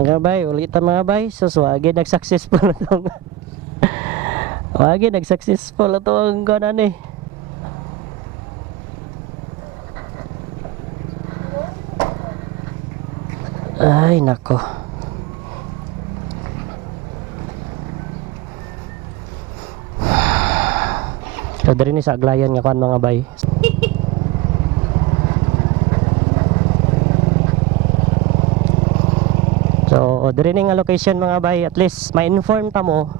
Mga bay, ulitan mga bay. Suswagi nag-successful na itong wagi nag-successful na itong ganan eh. Ay nako. So dari ni sa aglayan nga kan mga bay. So dari ni nga location mga bay, at least ma-inform ta mo.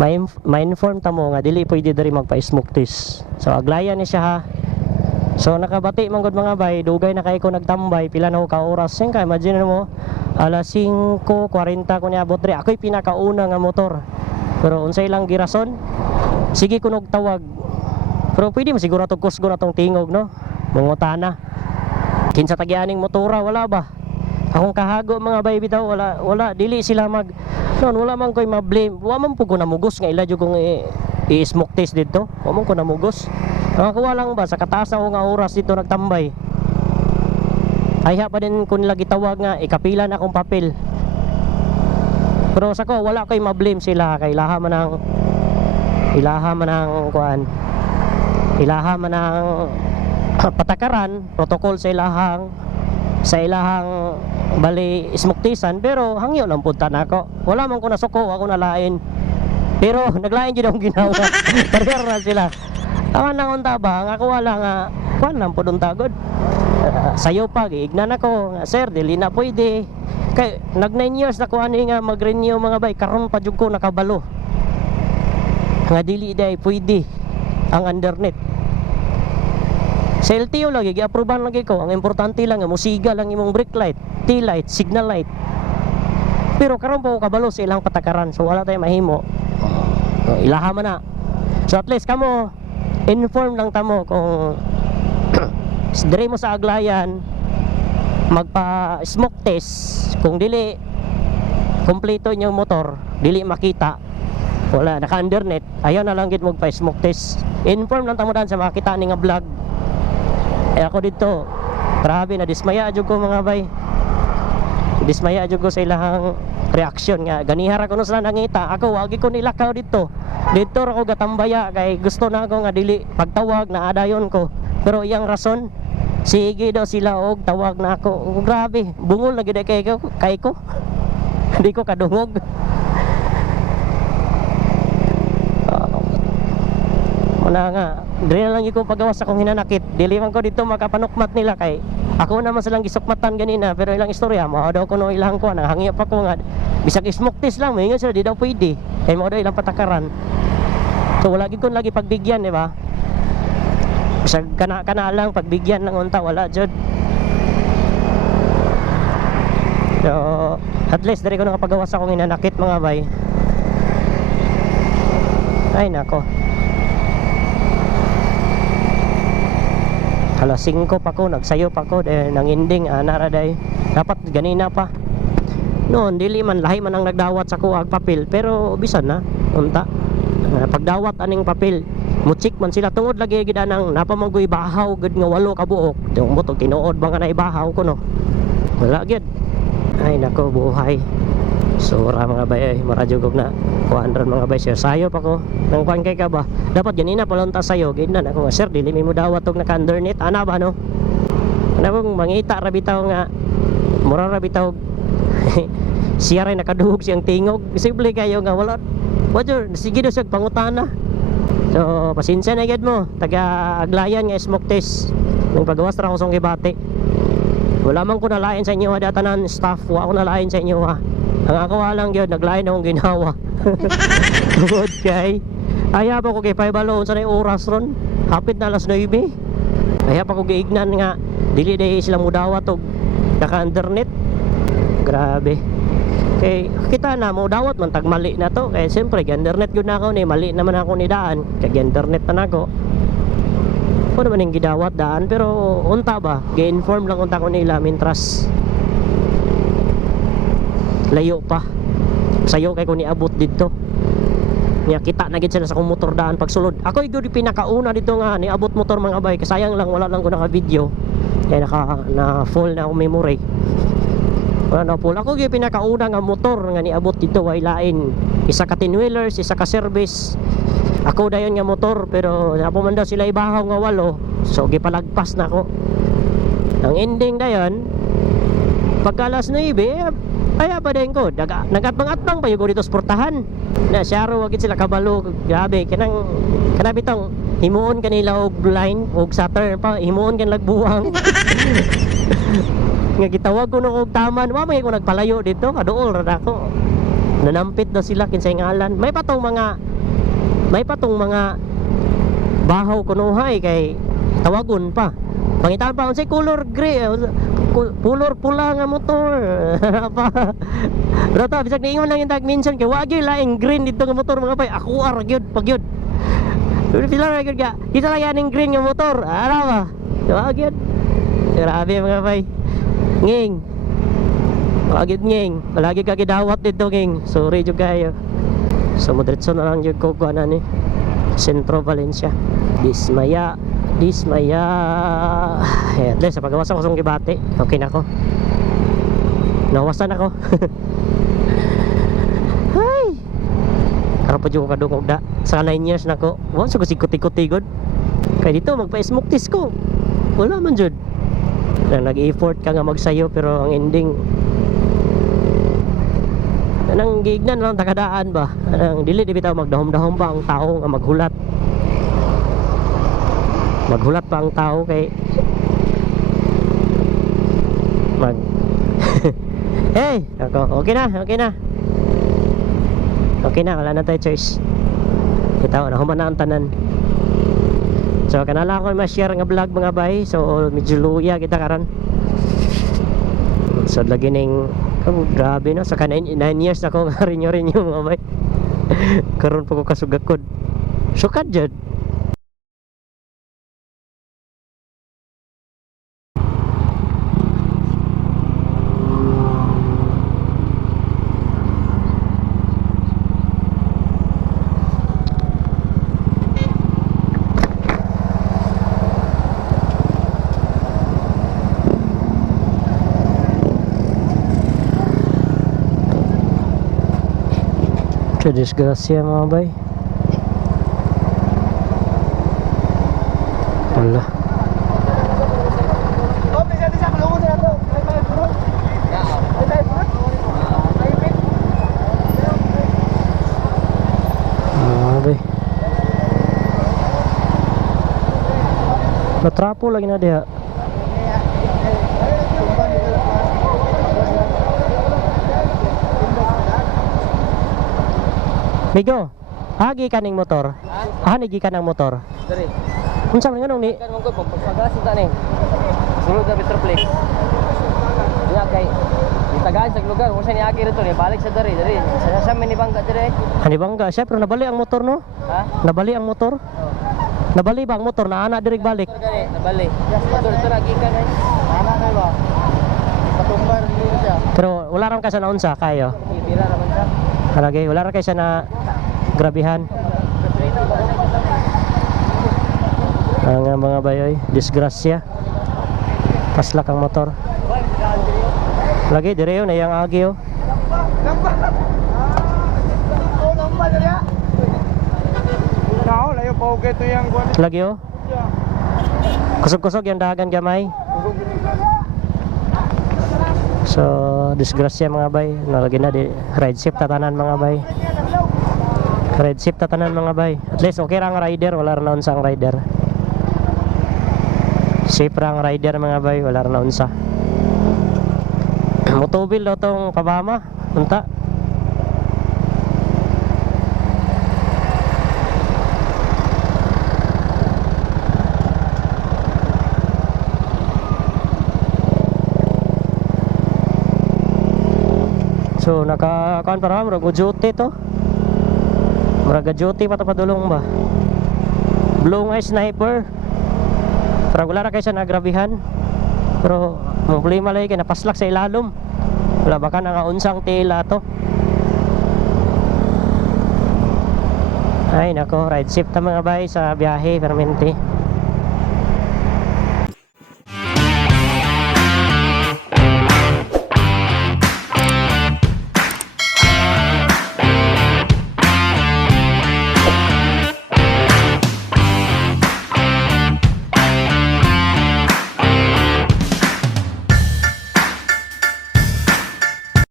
Ma-inform ta mo nga dili pwede dari magpa-smoke test. So aglayan ni siya ha. So nakabati man gud mga bay, dugay na kay ko nagtambay pila na ka oras. Sing ka imagine mo, alas 5:40 ko niabot diri. Ako'y pinakauna nga motor. Pero unsay lang girason? Sige kunog tawag. Pero pwede mo siguro itong kusgo na itong tingog, no? Mungutana. Kinsa tagyaning motora, wala ba? Akong kahago mga bay bitaw, wala. Dili sila mag... Noon, wala man ko'y ma-blame. Wala man po ko namugos nga iladyo kong i-smoke test dito. Wala man ko namugos. Nakakuha lang ba, sa kataas ako nga oras dito nagtambay. Ayha pa din kung nila gitawag nga, ikapila na akong papel. Pero sa ko, wala ko'y ma-blame sila. Kay ilaha man ang kuan, ilaha man ang patakaran, protocol sa ilahang bali smoktisan, pero hangyo lang punta na ako. Wala man ko nasuko, ako nalain. Pero naglain jud akong ginawa. Pareho na sila. Awan nang unta ba, nga ko wala nga kuan lang pud unta god. Sayo pa giignan ako, nga sir, dili na pwede. Kay nag 9 years na ko ani nga mag-renew mga bay, karon pa jud ko nakabalo. Nga dili day pwede ang undernet. Sa LTO lagi gi-aproban lagi ko. Ang importante lang nga musiga lang imong brake light, tail light, signal light. Pero karon pa ko kabalo sa ilang patakaran, so wala tay mahimo. Ilaha man na. So at least kamo inform lang tamo kung dire mo sa aglayan magpa smoke test, kung dili kompleto inyong motor, dili makita, wala naka undernet, ayaw na lang gid magpa smoke test. Inform lang tamo dan sa makita ni nga vlog. Ako dito, grabe na dismaya jud ko mga bay. Dismaya jud ko sa ilang reaction nga ganihar ako no sila nangita. Ako wagi ko nilakaw dito. Dito ra ko gatambaya kay gusto na ako nga dili pagtawag na adayon ko. Pero iyang rason, sige daw sila og tawag na ako. Grabe, bungol na gid kay ko. Hindi ko kadungog. Wala nga, dili na lang ikong pagawas akong hinanakit. Dili man ko dito makapanukmat nila kay ako naman silang gisukmatan ganina. Pero ilang istorya, mao daw ko no ilang ko, nanghangi pa ko nga bisag smoke test lang, mayon sila di daw pwede. Kay mao daw ilang patakaran. So wala gid ko lagi pagbigyan, di ba? Bisag kana lang pagbigyan ng unta, wala jud. So at least diri ko nakapagawas akong hinanakit mga bay. Ay nako. Alas 5 pa ko, nagsayo pa ko, nang ending, naraday. Dapat ganina pa. Noon, dili man, lahi man ang nagdawat sa kuwag papel. Pero, bisan na, unta. Pagdawat aning papel, mutsik man sila. Tungod lagi gid nang napamanggoy bahaw, gud nga 8 ka buok. Yung butog, tinuod ba nga na ibahaw ko, no? Wala gid. Ay, nako, buhay. Sura mga bay, maradyo kog na kuandran mga bay, sayo pa ko nang kuan kay ka ba, dapat ganina palunta sayo gid na ako, sir dili mi mo dawat og naka undernet ana ba no, ana bang mangita ra bitaw nga mura ra bitaw siya ray nakaduhog siyang tingog, simple kayo nga wala sige do siya pangutana. So pasensya na gid mo taga aglayan nga smoke test nang pagawas ra ko song gibati, wala man ko nalain sa inyo ada tanan staff, wa ko nalain sa inyo ha. Ang ako lang yun, naglain akong ginawa. Good kay ayaw pa ko kay paibalo sa na oras ron, hapit na alas 9. Ayaw pa ko giignan nga dili day silang mudawat og naka internet. Grabe. Kay kita na mo dawat man tag mali na to, kay siyempre internet gyud na ako ni mali naman ako ni daan kay internet na nako. Ano man yung gidawat daan, pero unta ba gi-inform lang unta ko nila mintras layo pa sayo kay ko niabot dito niya, kita na gid sila sa kong motor daan pagsulod. Ako gyud pinakauna dito nga niabot motor mga bay, kasayang lang wala lang ko naka video kaya na full na akong memory. Wala na full. Ako gyud pinakauna nga motor nga niabot dito way lain. Isa ka 10 wheelers, isa ka service. Ako dayon nga motor pero napo man daw sila ibahaw nga walo. So gipalagpas na ako. Ang ending dayon pagka alas 9 ay pa din ko nagatbang-atbang pa yung ko dito sa portahan na syaro wagit sila kabalo grabe kanang bitong himuon kanila og line og Saturn pa himuon kan lagbuwang nga gitawag ko nung og taman wa may ko nagpalayo dito kaduol ra ako nanampit daw sila kinsay ngalan may patong mga bahaw kunuhay kay tawagon pa pangitaan pa unsay color gray color pula nga motor apa rata bisag niingon lang yung tag mention kay wag gyud laing green dito nga motor mga bay ako ar gyud pagyud pila ra gyud ka kita lang yaning green nga motor ara ba wag gyud grabe mga bay nging wag gyud nging palagi ka gidawat dito nging sorry jud kayo so modretso na lang jud ko kuan ani Centro Valencia Dismaya at least sa pagkawasan ko sa gibate okay na ako nawasan ako ay karapod yung kadungog da sa 9 years na ko wala sa kusikot-ikot god kaya dito magpa-smoke test ko wala man jud nag-effort ka nga magsayo pero ang ending nang gignan lang takadaan ba nang dili di bitaw magdahom-dahom ba ang tao nga maghulat pa ang tao kay hey ako okay na wala na tayo choice kita na human na ang tanan so kanala ko ma-share nga vlog mga bay so medyo luya kita karon so lagi ning grabe no sa 9 years na ako rinyo mga bay karon pa ko kasugakod sukat jud. Disgrasya mga bay wala bay natrapo lagi na diha Migo, agi ka ning motor? Agi ka ng motor? Dari. Unsa man nganong ni? Kan mong ko pagpagas ta ni. Sulod na Petroflex. Diya kay itagaan sa lugar, kung saan agi rito ni balik sa dari. Sa ni bangga dire. Ani bangga siya pero nabali ang motor no? Ha? Nabali ang motor? Nabali ba ang motor na ana direk balik? Nabali. Motor ito lagi ka nay. Ana na ba? Patumbar dito siya. Pero wala ram ka sa naunsa kayo. Pira naman siya. Kalagi wala ra kay siya na grabihan. Ang mga bayoy, disgrasya. Paslak ang motor. Lagi dire yun ayang agi oh. Lagi oh. Kusog-kusog yung dagan gamay. So, disgrasya mga bay. Nalagi na di ride shift tatanan mga bay. Ride shift tatanan mga bay. At least okay ra ang rider, wala ra na unsa ang rider. Safe ra ang rider mga bay, wala ra na unsa. Motobil daw tong pabama, unta. So naka-kuan para murag duty to. Murag duty pa to padulong ba. Blue nga sniper. Pero wala ra kay sa nagrabihan. Pero ang problema lay kay napaslak sa ilalom. Wala baka nga unsang tela to. Ay nako, ride shift ta mga bay sa biyahe permanente.